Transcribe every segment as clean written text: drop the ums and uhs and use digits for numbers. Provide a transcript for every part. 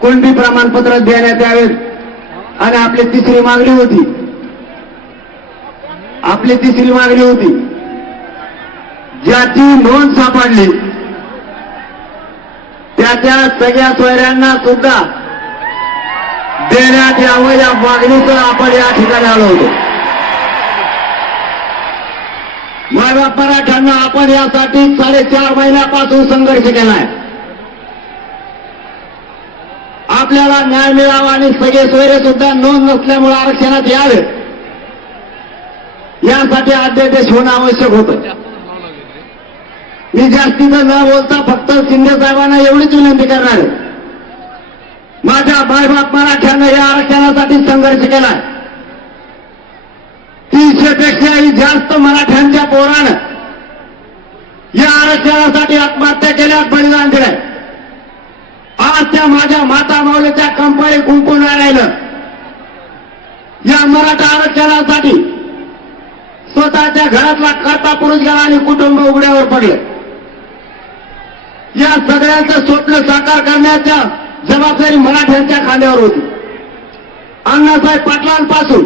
कुणबी प्रमाणपत्र देण्यात यावेत. आणि आपली तिसरी मागणी होती, ज्याची नोंद सापडली त्या सगळ्या सोयऱ्यांना सुद्धा देण्यात यावं, या मागणीचं आपण या ठिकाणी आलो होतो. मायबाप मराठ्यांना आपण यासाठी 4.5 महिन्यापासून संघर्ष केलाय. आपल्याला न्याय मिळावा आणि सगळे सोयरे सुद्धा नोंद नसल्यामुळे आरक्षणात यावे, यासाठी अध्यादेश होणं आवश्यक होतं. मी जास्तीचं न बोलता फक्त शिंदे साहेबांना एवढीच विनंती करणार आहे, माझ्या मायबाप मराठ्यांना या आरक्षणासाठी संघर्ष केलाय. 300 पेक्षाही जास्त मराठ्यांच्या पोरानं या आरक्षणासाठी आत्महत्या केल्या, बलिदान दिलंय. आज त्या माझ्या माता माऊलीच्या कंपनी कुंकून राहिलं. या मराठा आरक्षणासाठी स्वतःच्या घरातला करता पुरुष गेला आणि कुटुंब उघड्यावर पडले. या सगळ्यांचं स्वप्न साकार करण्याच्या जबाबदारी मराठ्यांच्या खांद्यावर होती. अण्णासाहेब पाटलांपासून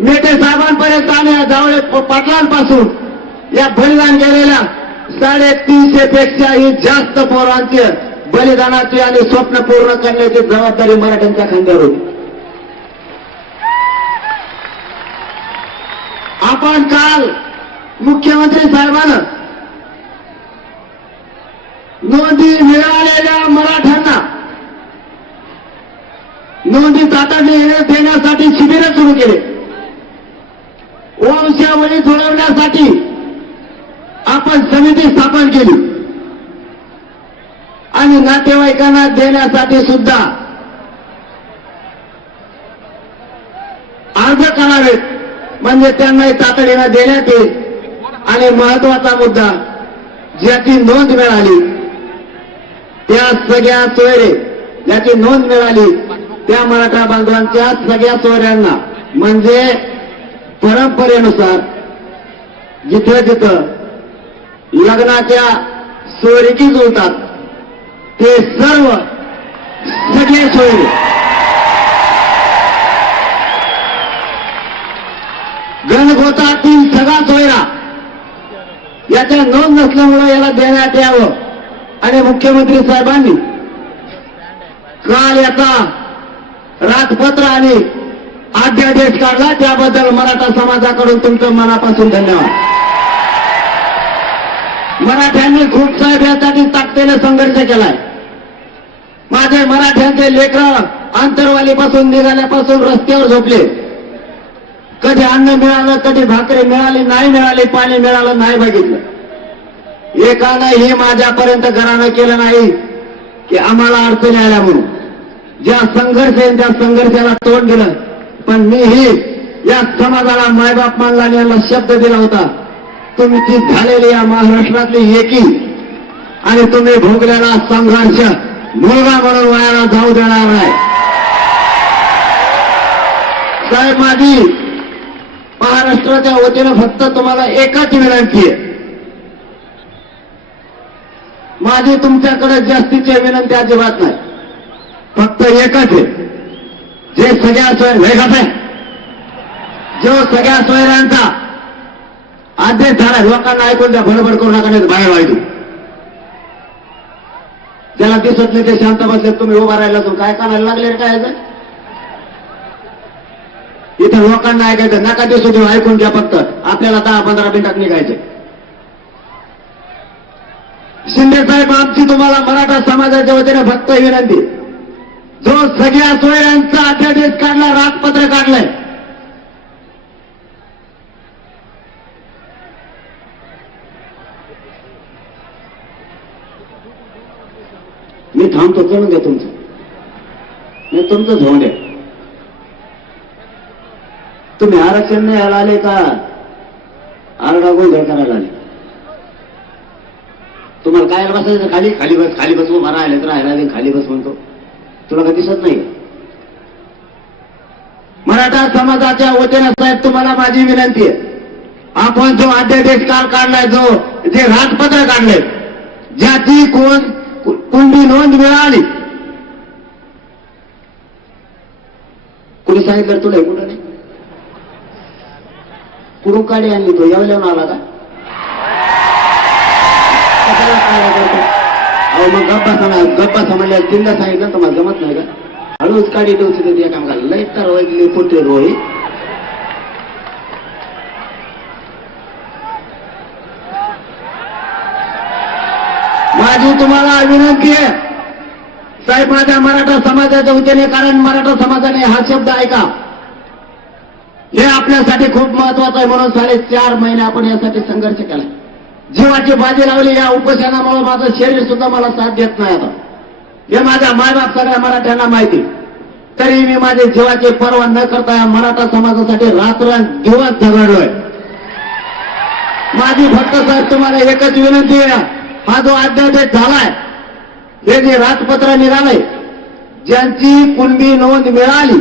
मेटे साहेबांपर्यंत आणि जावळे पाटलांपासून या बलिदान गेलेल्या 350 पेक्षाही जास्त पोरांचे बलिदानाची आणि स्वप्न पूर्ण करण्याची जबाबदारी मराठ्यांच्या खांद्यावर होती. आपण काल मुख्यमंत्री साहेबांना नोंदी मिळालेल्या मराठ्यांना नोंदी तातडीने देण्यासाठी शिबिर सुरू केले. वंशावळी जुळवण्यासाठी आपण समिती स्थापन केली आणि नातेवाईकांना देण्यासाठी सुद्धा अर्ज करावेत, म्हणजे त्यांनाही तातडीने देण्यात येईल. आणि महत्वाचा मुद्दा, ज्याची नोंद मिळाली त्या सगळ्या सोयरे, ज्याची नोंद मिळाली त्या मराठा बांधवांच्या सगळ्या सोयऱ्यांना, म्हणजे परंपरेनुसार जिथं जिथं लग्नाच्या सोयरीकी जुळतात ते सर्व सगळे सोयरे गणगोतातील सगळा सोयरा याच्या नोंद नसल्यामुळे याला देण्यात यावं. आणि मुख्यमंत्री साहेबांनी काल याचा राजपत्र आणि अध्यादेश काढला, त्याबद्दल मराठा समाजाकडून तुमचं मनापासून धन्यवाद. मराठ्यांनी खूप साहेब यासाठी ताकदीने संघर्ष केलाय. माझे मराठ्यांचे लेकरं आंतरवालीपासून निघाल्यापासून रस्त्यावर झोपले. कधी अन्न मिळालं, कधी भाकरी मिळाली नाही, मिळाली पाणी मिळालं नाही बघितलं. एकानंही माझ्यापर्यंत घरानं केलं नाही की आम्हाला अडचणी आल्या म्हणून. ज्या संघर्ष आहे त्या संघर्षाला तोंड दिलं. पण मीही या समाजाला मायबाप मानला आणि याला शब्द दिला होता, तुमची झालेली या महाराष्ट्रातली एकी आणि तुम्ही भोगलेला संघर्ष मुलगा म्हणून वायाला जाऊ देणार नाही. साहेब, माझी महाराष्ट्राच्या वतीनं फक्त तुम्हाला एकच विनंती आहे. माझी तुमच्याकडे जास्तीची विनंती अजिबात नाही, फक्त एकच आहे. जे सगळ्या सोयऱ्या, जो सगळ्या सोयऱ्यांचा आदेश झाला, लोकांना ऐकून द्या, बडबड करू नका, नाही बाहेर व्हायचं. ज्याला दिसत नाही ते शांत बसले, तुम्ही उभा राहिला तो काय करायला लागले, काय इथं लोकांना ऐकायचं नका, दिसू देऊ, ऐकून घ्या. फक्त आपल्याला 10-15 मिनिटात निघायचे. शिंदे साहेब, आमची तुम्हाला मराठा समाजाच्या वतीने फक्त विनंती, जो सगळ्या सोयऱ्यांचा अध्यादेश काढला, राजपत्र काढलंय, मी थांबतो, करून द्या तुमचं, नाही तुमचंच होऊन द्या. तुम्ही आरक्षण नाही यायला आले का आरडा गोंधळ करायला आले? तुम्हाला काय बसायचं? खाली खाली बस, खाली बस. मारा आले तर राहायला खाली बस म्हणतो, तुला का दिसत नाही? मराठा समाजाच्या वतीने साहेब तुम्हाला माझी विनंती आहे, आपण जो अध्यादेश काल काढलाय, जे राजपत्र काढलंय, ज्याची कोण कुणबी नोंद मिळाली. कुणी सांगितलं तुला कुठं नाही? कुठून काढी आणली तो? येवल्याहून आला का? अहो मग गप्पा समजल्या तीनदा सांगितलं तुम्हाला जमत नाही का? हळूच काढी ठेवची त्या काम घाल लई तर वैगली पोटे रोही. माझी तुम्हाला विनंती आहे साहेब, माझ्या मराठा समाजाच्या वतीने, कारण मराठा समाजाने हा शब्द ऐका, हे आपल्यासाठी खूप महत्वाचं आहे. म्हणून 4.5 महिने आपण यासाठी संघर्ष केला, जीवाची बाजी लावली. या उपोषणामुळे माझं शरीर सुद्धा मला साथ देत नाही. आता हे माझ्या मायबाप सगळ्या मराठ्यांना माहिती, तरी मी माझे जीवाची पर्वा न करता या मराठा समाजासाठी रात्रंदिवस झगडलोय. माझी फक्त साहेब तुम्हाला एकच विनंती आहे, हा जो अध्यादेश झालाय, हे जे राजपत्र निघालंय, ज्यांची कुणबी नोंद मिळाली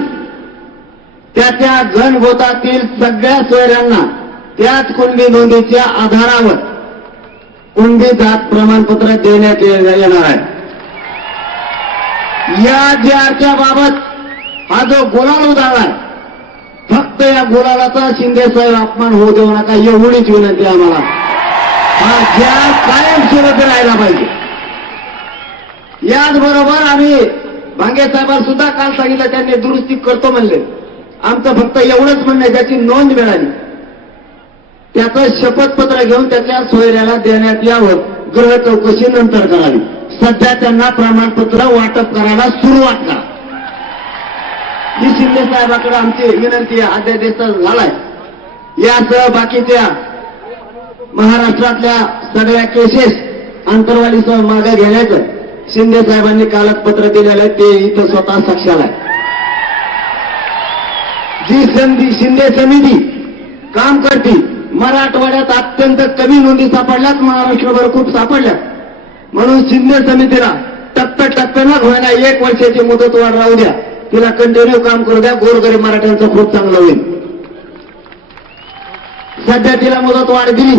त्या गणगोतातील सगळ्या सोयऱ्यांना त्याच कुणबी नोंदीच्या आधारावर कुणबी जात प्रमाणपत्र देण्यात येणार आहे. या JRच्या बाबत हा जो गुलाल उधळलाय, फक्त या गुलालाचा शिंदे साहेब अपमान होऊ देऊ नका, एवढीच विनंती आम्हाला. हा JR कायम सुरत राहायला पाहिजे. याचबरोबर आम्ही भांगे साहेबांना सुद्धा काल सांगितलं, त्यांनी दुरुस्ती करतो म्हणले. आमचं फक्त एवढंच म्हणणं आहे, ज्याची नोंद मिळाली त्याचं शपथपत्र घेऊन त्याच्या सोयऱ्याला देण्यात यावं. गृह चौकशी नंतर करावी. सध्या त्यांना प्रमाणपत्र वाटप करायला सुरुवात करा, ही शिंदे साहेबांकडे आमची विनंती आहे. अध्यादेश झालाय, यासह बाकीच्या महाराष्ट्रातल्या सगळ्या केसेस अंतरवालीसह मागे घेण्याचं शिंदे साहेबांनी कागदपत्र दिलेलं आहे, ते इथं स्वतः साक्षाला आहे. जी शिंदे समिती काम करते, मराठवाड्यात अत्यंत कमी नोंदी सापडल्यात, महाराष्ट्रभर खूप सापडल्यात. म्हणून शिंदे समितीला टप्प्याटप्प्यानं होईना 1 वर्षाची मुदतवाढ राहू द्या, तिला कंटिन्यू काम करू द्या. गोरगरीब मराठ्यांचं खूप चांगलं होईल. सध्या तिला मुदतवाढ दिली,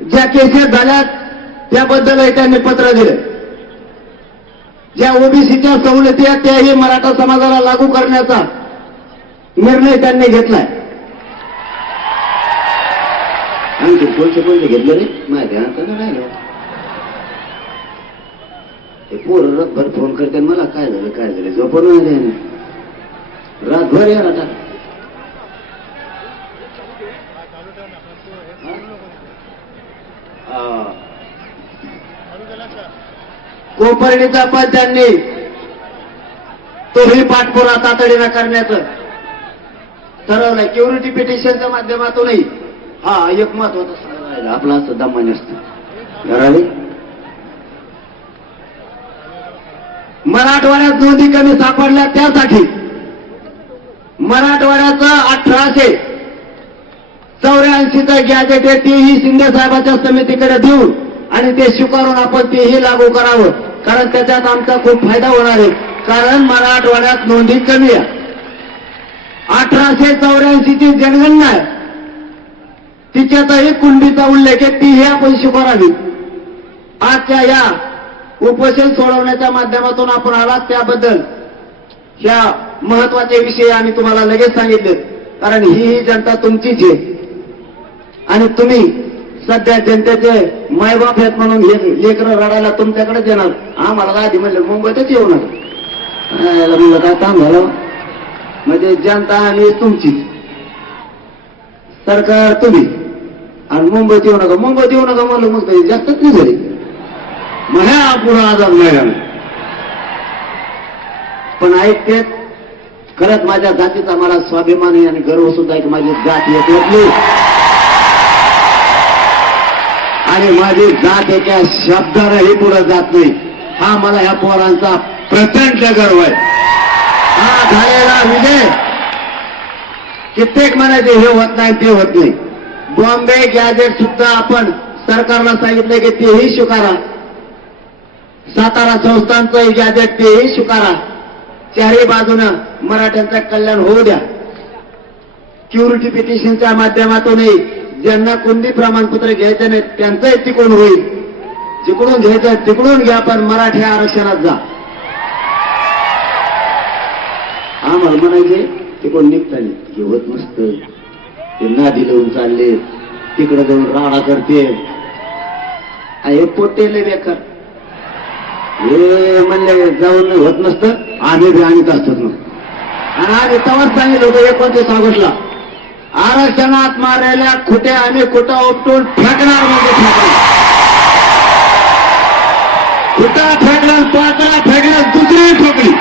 ज्या केसेस झाल्यात त्याबद्दल त्यांनी पत्र दिलं. ज्या ओबीसीच्या सवलती आहेत त्याही मराठा समाजाला लागू करण्याचा निर्णय त्यांनी घेतलाय. आणखी कोणते घेतले रे माहिती नाही. ते पोर रातभर फोन करते मला, काय झालं झोपण नाही रातभर या राटा. कोपर्डीचा पण त्यांनी तोही पाठपुरा तातडीनं करण्याचं ठरवलंय. क्युरिटी पिटिशनच्या माध्यमातूनही हा एक महत्वाचा राहिला आपला असं दमाने असतं करावे. मराठवाड्यात नोंदी कमी सापडल्या त्यासाठी मराठवाड्याचं 1884चं गॅजेट आहे तेही शिंदे साहेबांच्या समितीकडे देऊन आणि ते स्वीकारून आपण तेही लागू करावं, कारण त्याच्यात आमचा खूप फायदा होणार आहे. कारण मराठवाड्यात नोंदी कमी आहे. 1884ची जनगणना आहे, तिच्यातही कुणबीचा उल्लेख आहे, तीही आपण स्वीकारावी. आजच्या या उपोषण सोडवण्याच्या माध्यमातून आपण आलात त्याबद्दल ह्या महत्वाचे विषय आम्ही तुम्हाला लगेच सांगितले, कारण ही जनता तुमचीच आहे आणि तुम्ही सध्या जनतेचे मायबाप आहेत म्हणून हे लेकरं रडायला तुमच्याकडेच येणार. आम्हाला आधी म्हणलं मुंबईतच येऊ नका, म्हणलं काय काम झालं. म्हणजे जनता आणि तुमची, सरकार तुम्ही, आणि मुंबईत येऊ नका. मुंबईत येऊ नका म्हणलं मग जास्तच नाही झाली. मग ह्या पुढं आजार नाही. पण ऐकते खरंच माझ्या जातीचा मला स्वाभिमान आहे आणि गर्व सुद्धा आहे की माझी जात येते आणि माझी जात एका शब्दालाही पुढे जात नाही. हा मला ह्या पोरांचा प्रचंड गर्व आहे. हा झालेला विजय कित्येक म्हणायचे हे होत नाही ते होत नाही. बॉम्बे गॅजेट सुद्धा आपण सरकारला सांगितलं की तेही स्वीकारा. सातारा संस्थांचं गॅजेट तेही स्वीकारा. चारही बाजूनं मराठ्यांचं कल्याण होऊ द्या. क्युरिटी पिटिशनच्या माध्यमातूनही ज्यांना कुणबी प्रमाणपत्र घ्यायचं नाही त्यांचंही तिकडून होईल. जिकडून घ्यायचं तिकडून घ्या, पण मराठी आरक्षणात जा. आम्हाला म्हणायचे तिकडून निघताना हे होत नसतं, ते नादी लावून चालले, तिकडे जाऊन राडा करते, हे पोटेले बेकार. हे म्हणले जाऊन होत नसतं, आम्ही बी आणत असतात मग. आणि आम्ही तेव्हाच सांगितलं होतं 29 ऑगस्टला, आरक्षणात मारलेल्या खुट्या आम्ही खुटा उपटून फेकणार म्हणजे फेकणार. खुटा फेकणार, पात्रा फेकणार, दुसरी ठोकली.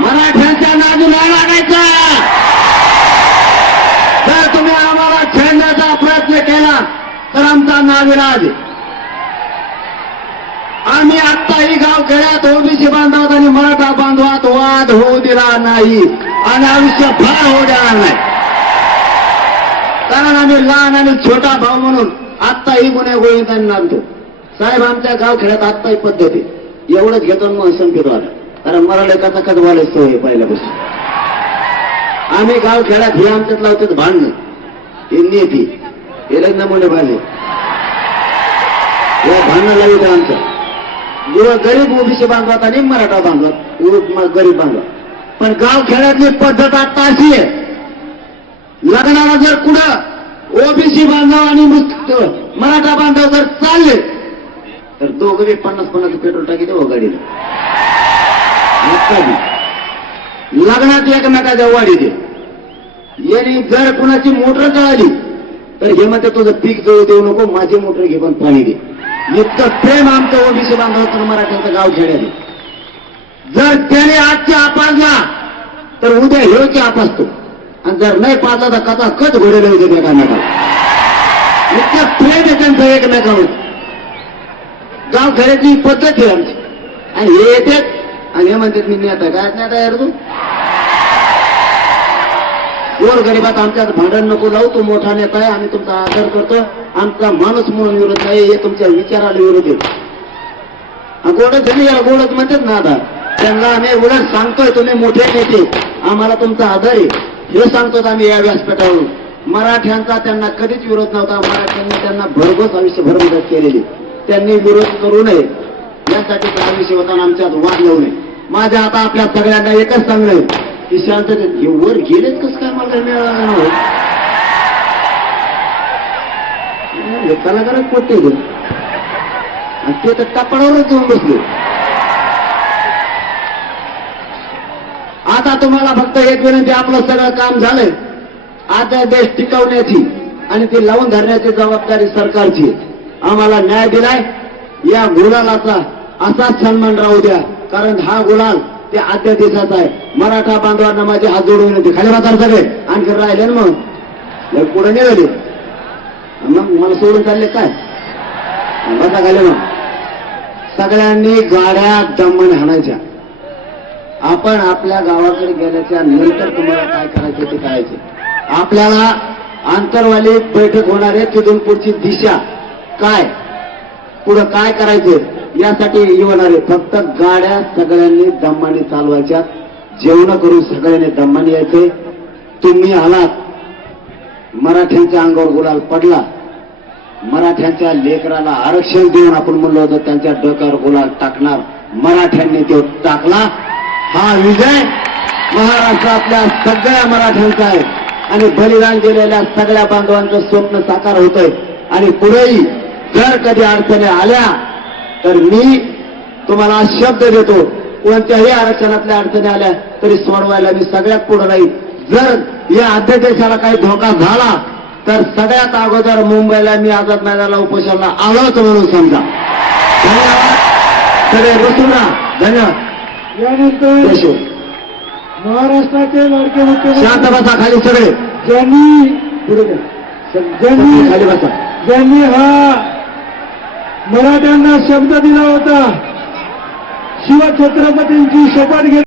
मराठ्यांच्या नादी नाही लागायचा. जर तुम्ही आम्हाला छेडण्याचा प्रयत्न केला तर आमचा नाविलाज. आम्ही आत्ताही गावखेड्यात ओबीसी बांधवात आणि मराठा बांधवात वाद होऊ दिला नाही आणि आयुष्यभर होऊ देणार नाही. कारण आम्ही लहान आणि छोटा भाऊ म्हणून आत्ताही गुन्हे गोविंदांनी नांदतो. साहेब आमच्या गावखेड्यात आत्ताही पद्धती एवढंच घेतो मग संकेत वाला, कारण मला लेखाचा कट बोलायची सोय आहे पहिल्यापासून. आम्ही गावखेड्यात हे आमच्यात लावतात भांडणं, हे नेती हे लग्न मुले भाले या भांडणं लावित आमचं. जेव्हा गरीब ओबीसी बांधवात आणि मराठा बांधवात, गरीब बांधवात. पण गावखेड्यातली पद्धत आता अशी आहे, लग्नाला जर कुठं ओबीसी बांधव आणि मराठा बांधव जर चालले तर दोघं 50-50 पेट्रोल टाकी देऊ गाडीला. लग्नात एकमेकाच्या वाढी दे. यांनी जर कुणाची मोटर जळाली तर हे म्हणते तुझं पीक जळू देऊ नको, माझी मोटर घे पण पाणी दे. इतकं प्रेम आमचं ओबीसी बांधवाचं मराठ्यांचं गाव खेड्याने. जर त्याने आजच्या आपासला तर उद्या हेवची आपासतो, आणि जर नाही पाजला तर कथा कच घोडेला होते एकामेकाला. इतकं प्रेम आहे त्यांचं एकमेकावर. गाव खेड्याची पद्धत आहे आमची. आणि हे येते आणि हे म्हणतात मी नेता. काय नेता यार तू? गोर गरीबात आमच्यात भांडण नको लावू. तो मोठा नेता आहे, आम्ही तुमचा आदर करतो. आमचा माणूस म्हणून विरोध नाही, हे तुमच्या विचाराला विरोध आहे. गोडच झाली याला गोडच म्हणतात ना. आता त्यांना आम्ही उलट सांगतोय तुम्ही मोठे नेते, आम्हाला तुमचा आदर आहे हे सांगतोय आम्ही या व्यासपीठावरून. मराठ्यांचा त्यांना कधीच विरोध नव्हता. मराठ्यांनी त्यांना भरघोस आयुष्यभर मदत केलेली. त्यांनी विरोध करू नये यासाठी हा विषय होता, आमच्यात वाद येऊ नये. माझ्या आता आपल्या सगळ्यांना एकच सांगणं की शांततेत वर गेलेच कसं काय मला मिळालं. कलाकारच पोटते ते तर कापडावरच जाऊन बसले. आता तुम्हाला फक्त एक विनंती, आपलं सगळं काम झालंय. आता देश टिकवण्याची आणि ती लावून धरण्याची जबाबदारी सरकारची. आम्हाला न्याय दिलाय, या गुलालाचा असाच सन्मान राहू द्या. कारण हा गुलाल ते आद्या देशाचा आहे. मराठा बांधवांना माझी हात जोडून विनंती, खाली बसा सगळे. आणखी राहिले ना मग पुढे निघाले, मग मला सोडून चालले काय? बसा खाली. मग सगळ्यांनी गाड्या दमन हाणायच्या. आपण आपल्या गावाकडे गेल्याच्या नंतर तुम्हाला काय करायचं ते करायचे. आपल्याला आंतरवाली बैठक होणार आहे, तिथून पुढची दिशा काय, पुढं काय करायचं यासाठी येणार आहे. फक्त गाड्या सगळ्यांनी दमाने चालवायच्या, जेवण करून सगळ्यांनी दमाने यायचे. तुम्ही आलात, मराठ्यांच्या अंगावर गुलाल पडला, मराठ्यांच्या लेकराला आरक्षण देऊन आपण म्हणलं होतं त्यांच्या डोक्यावर गुलाल टाकणार, मराठ्यांनी तो टाकला. हा विजय महाराष्ट्रातल्या सगळ्या मराठ्यांचा आहे आणि बलिदान दिलेल्या सगळ्या बांधवांचं स्वप्न साकार होतंय. आणि पुढेही जर कधी अडचणी आल्या तर मी तुम्हाला शब्द देतो, कोणत्याही आरक्षणातल्या अडचणी आल्या तरी सोडवायला मी सगळ्यात पुढे राहील. जर या अध्यादेशाला काही धोका झाला तर सगळ्यात अगोदर मुंबईला मी आझाद मैदानाला उपोषणाला आलोच म्हणून समजा. धन्यवाद. सगळे बसून राहा. धन्यवाद. यानंतर महाराष्ट्राचे लाडके मुख्यमंत्री शांत बसा खाली सगळे. ज्यांनी खाली बसा. ज्यांनी हा मराठ्यांना शब्द दिला होता, शिवछत्रपतींची शपथ घेतली.